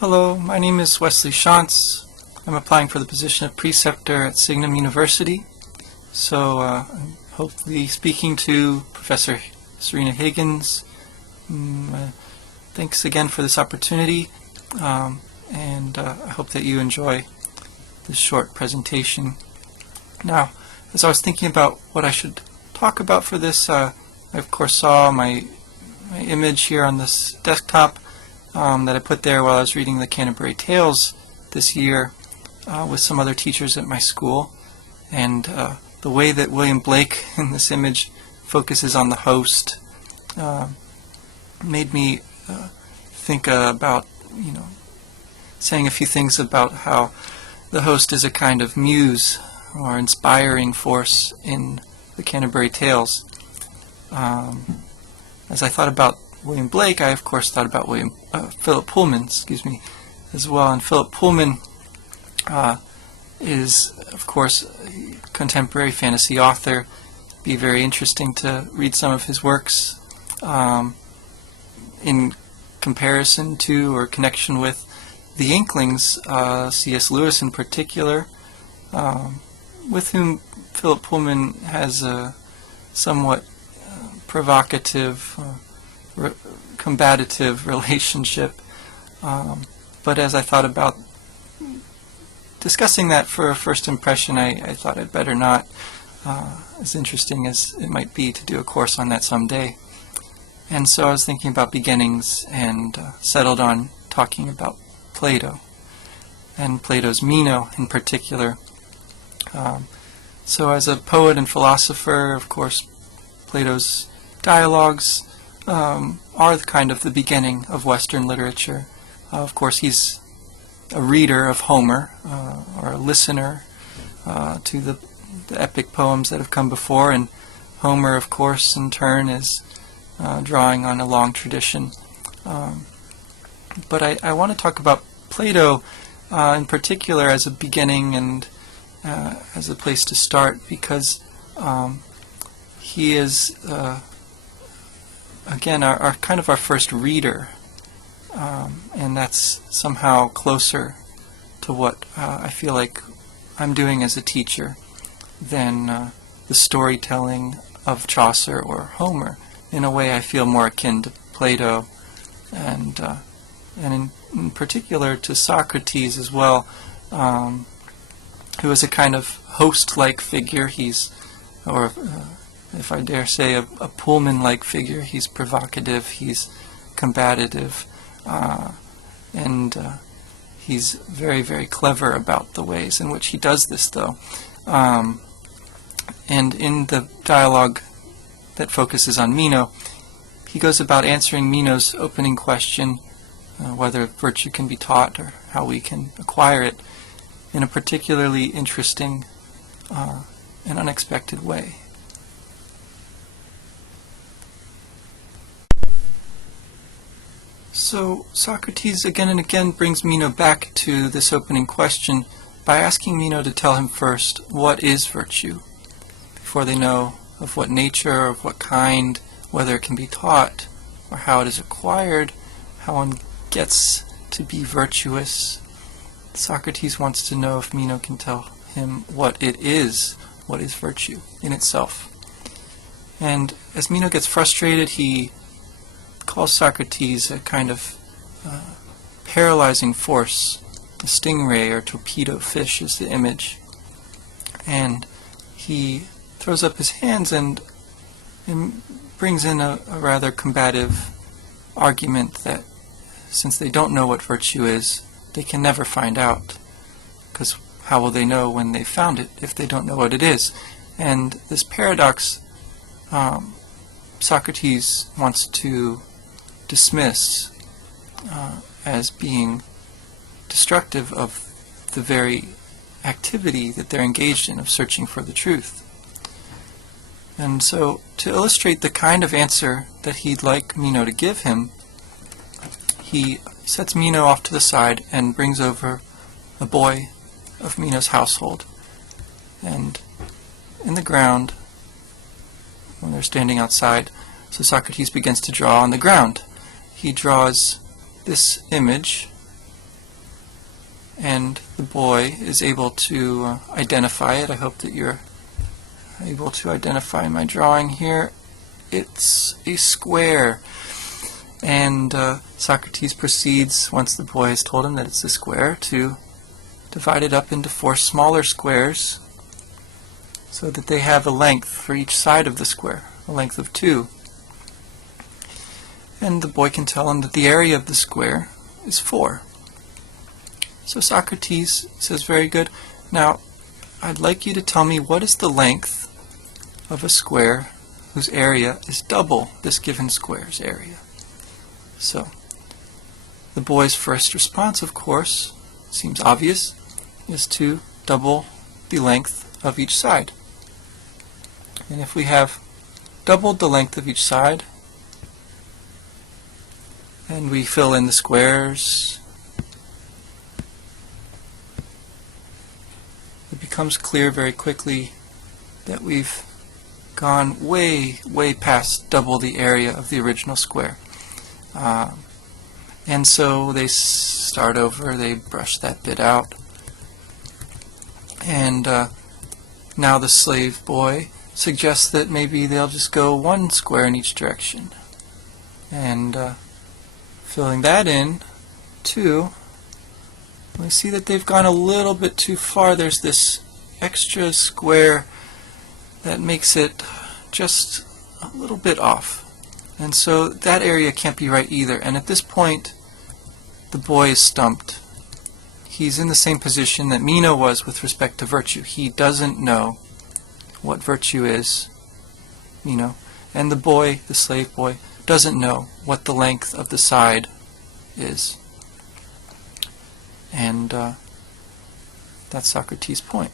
Hello, my name is Wesley Schantz. I'm applying for the position of preceptor at Signum University. So I'm hopefully speaking to Professor Serena Higgins. Thanks again for this opportunity, and I hope that you enjoy this short presentation. Now, as I was thinking about what I should talk about for this, I of course saw my image here on this desktop that I put there while I was reading the Canterbury Tales this year with some other teachers at my school. And the way that William Blake in this image focuses on the host made me think about, saying a few things about how the host is a kind of muse or inspiring force in the Canterbury Tales. As I thought about William Blake, I of course thought about Philip Pullman, as well. And Philip Pullman is, of course, a contemporary fantasy author. It'd be very interesting to read some of his works in comparison to or connection with the Inklings, C.S. Lewis in particular, with whom Philip Pullman has a somewhat provocative, combative relationship. But as I thought about discussing that for a first impression, I thought I'd better not, as interesting as it might be to do a course on that someday. And so I was thinking about beginnings and settled on talking about Plato, and Plato's Meno in particular. So as a poet and philosopher, of course, Plato's dialogues are kind of the beginning of Western literature. Of course, he's a reader of Homer, or a listener to the epic poems that have come before, and Homer, of course, in turn is drawing on a long tradition. But I want to talk about Plato in particular as a beginning and as a place to start, because he is again our first reader, and that's somehow closer to what I feel like I'm doing as a teacher than the storytelling of Chaucer or Homer. In a way, I feel more akin to Plato, and in particular to Socrates as well, who is a kind of host-like figure. He's, or if I dare say, a Pullman-like figure. He's provocative, he's combative, and he's very, very clever about the ways in which he does this, though. And in the dialogue that focuses on Meno, he goes about answering Meno's opening question, whether virtue can be taught or how we can acquire it, in a particularly interesting and unexpected way. So Socrates again and again brings Meno back to this opening question by asking Meno to tell him first what is virtue, before they know of what nature, of what kind, whether it can be taught, or how it is acquired, how one gets to be virtuous. Socrates wants to know if Meno can tell him what is virtue in itself. And as Meno gets frustrated, he calls Socrates a kind of paralyzing force. A stingray or torpedo fish is the image. And he throws up his hands and brings in a rather combative argument that since they don't know what virtue is, they can never find out. Because how will they know when they found it if they don't know what it is? And this paradox Socrates wants to dismiss as being destructive of the very activity that they're engaged in of searching for the truth. And so, to illustrate the kind of answer that he'd like Meno to give him, he sets Meno off to the side and brings over a boy of Meno's household. And in the ground, when they're standing outside, so Socrates begins to draw on the ground. He draws this image and the boy is able to identify it. I hope that you're able to identify my drawing here. It's a square. And Socrates proceeds, once the boy has told him that it's a square, to divide it up into 4 smaller squares so that they have a length for each side of the square, a length of 2. And the boy can tell him that the area of the square is 4. So Socrates says, very good. Now, I'd like you to tell me what is the length of a square whose area is double this given square's area. So, the boy's first response, of course, seems obvious, is to double the length of each side. And if we have doubled the length of each side, and we fill in the squares, it becomes clear very quickly that we've gone way, way past double the area of the original square. And so they start over, they brush that bit out, and now the slave boy suggests that maybe they'll just go 1 square in each direction. And filling that in, too, we see that they've gone a little bit too far. There's this extra square that makes it just a little bit off. And so that area can't be right either. And at this point, the boy is stumped. He's in the same position that Meno was with respect to virtue. He doesn't know what virtue is, Meno. And the boy, the slave boy, doesn't know what the length of the side is. And that's Socrates' point.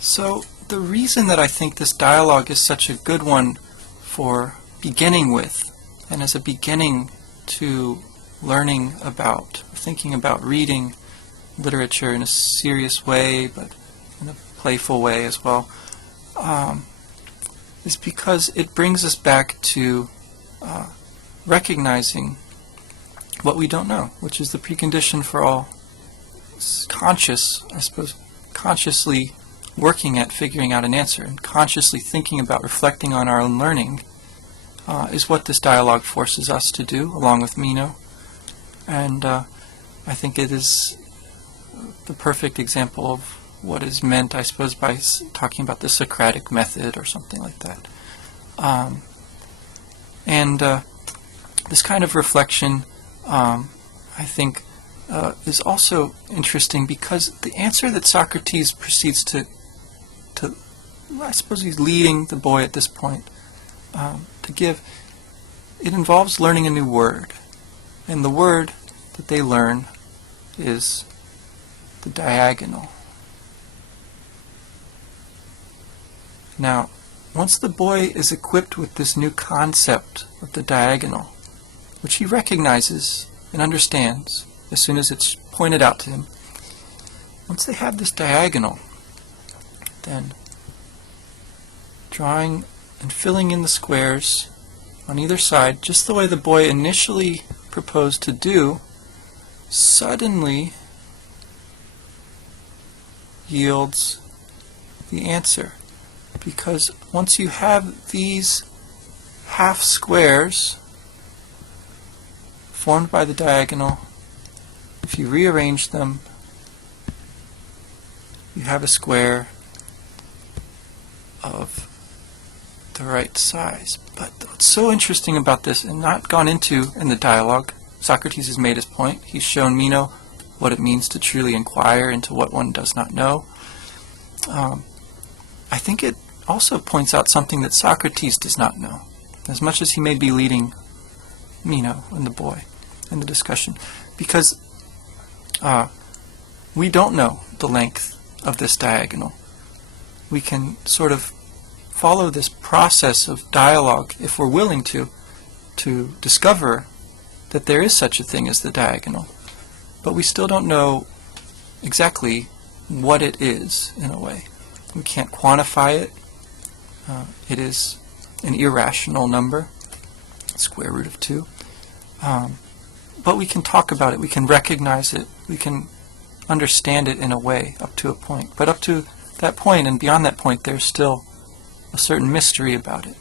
So the reason that I think this dialogue is such a good one for beginning with, and as a beginning to learning about, thinking about reading literature in a serious way, but in a playful way as well, is because it brings us back to recognizing what we don't know, which is the precondition for all consciously working at figuring out an answer, and consciously thinking about reflecting on our own learning is what this dialogue forces us to do, along with Meno. And I think it is the perfect example of what is meant, I suppose, by talking about the Socratic method or something like that. This kind of reflection, I think, is also interesting because the answer that Socrates proceeds to I suppose he's leading the boy at this point to give, it involves learning a new word. And the word that they learn is the diagonal. Now, once the boy is equipped with this new concept of the diagonal, which he recognizes and understands as soon as it's pointed out to him, once they have this diagonal, then drawing and filling in the squares on either side, just the way the boy initially proposed to do, suddenly yields the answer. Because once you have these half squares formed by the diagonal, if you rearrange them, you have a square of the right size. But what's so interesting about this, and not gone into in the dialogue, Socrates has made his point. He's shown Meno what it means to truly inquire into what one does not know. I think it also points out something that Socrates does not know, as much as he may be leading Meno and the boy in the discussion, because we don't know the length of this diagonal. We can sort of follow this process of dialogue, if we're willing to discover that there is such a thing as the diagonal. But we still don't know exactly what it is, in a way. We can't quantify it. It is an irrational number, square root of 2. but we can talk about it, we can recognize it, we can understand it in a way up to a point. But up to that point and beyond that point, there's still a certain mystery about it.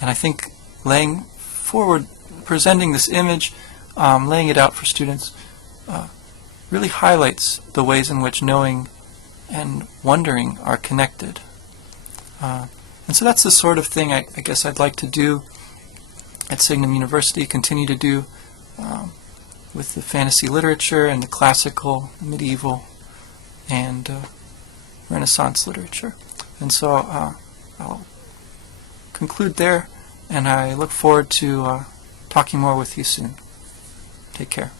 And I think laying forward, presenting this image, laying it out for students, really highlights the ways in which knowing and wondering are connected. And so that's the sort of thing I guess I'd like to do at Signum University, continue to do with the fantasy literature and the classical, medieval, and Renaissance literature. And so I'll conclude there, and I look forward to talking more with you soon. Take care.